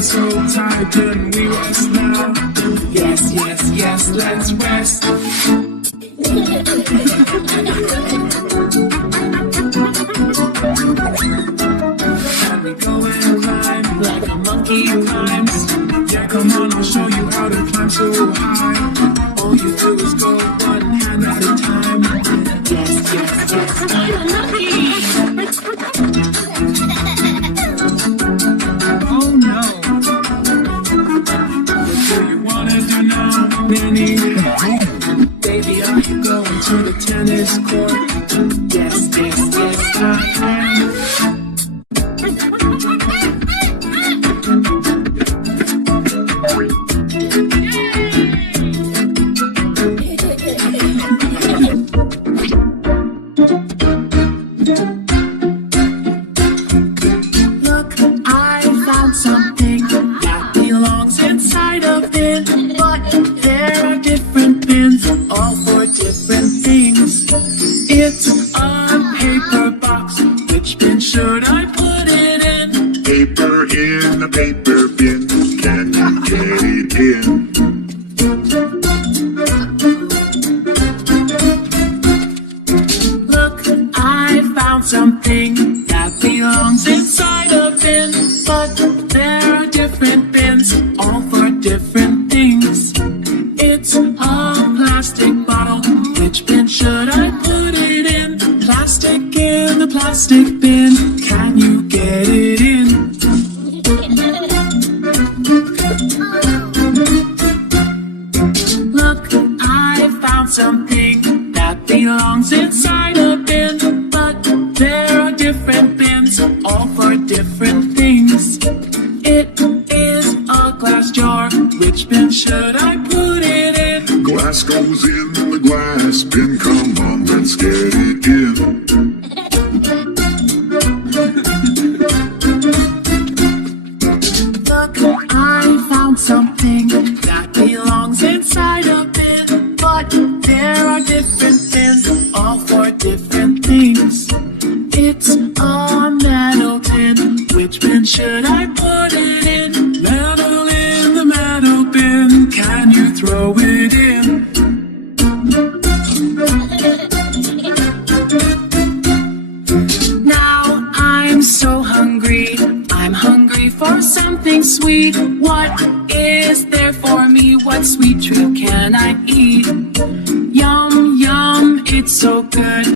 feeling so tired, couldn't we rest now? Yes, yes, yes, let's rest. And we go and climb like a monkey climbs. Yeah, come on, I'll show you how to climb so high. All you do is go one hand at a time. Yes, yes, yes, I'm a monkey. Oh no. What do you wanna do now, Minnie? Baby, are you going to the tennis court? Yes, yes, yes, I am. Look, I found something that belongs inside a bin, but there are different bins, all for different things. It's a paper box. Which bin should I put it in? Paper in a paper bin. Can you get it in? Look, I found something that belongs inside a bin, but there are different bins, all for different things. It's a plastic bottle. Which bin should I put it in? Plastic in the plastic bin. Can you get it in? Look, I found something that belongs inside a bin, but there are different bins, all for different things. It is a glass jar. Which bin should I put it in? Glass goes in the glass bin. Come on, let's get it in. Look, I found something that belongs inside a bin, but there are different bins, all for different things. It's a metal tin. Which bin should I put it in? Metal in the metal bin. Can you throw it in? Now I'm so hungry. I'm hungry for something sweet. What is there for me? What sweet treat can I eat? Yum, yum, it's so good.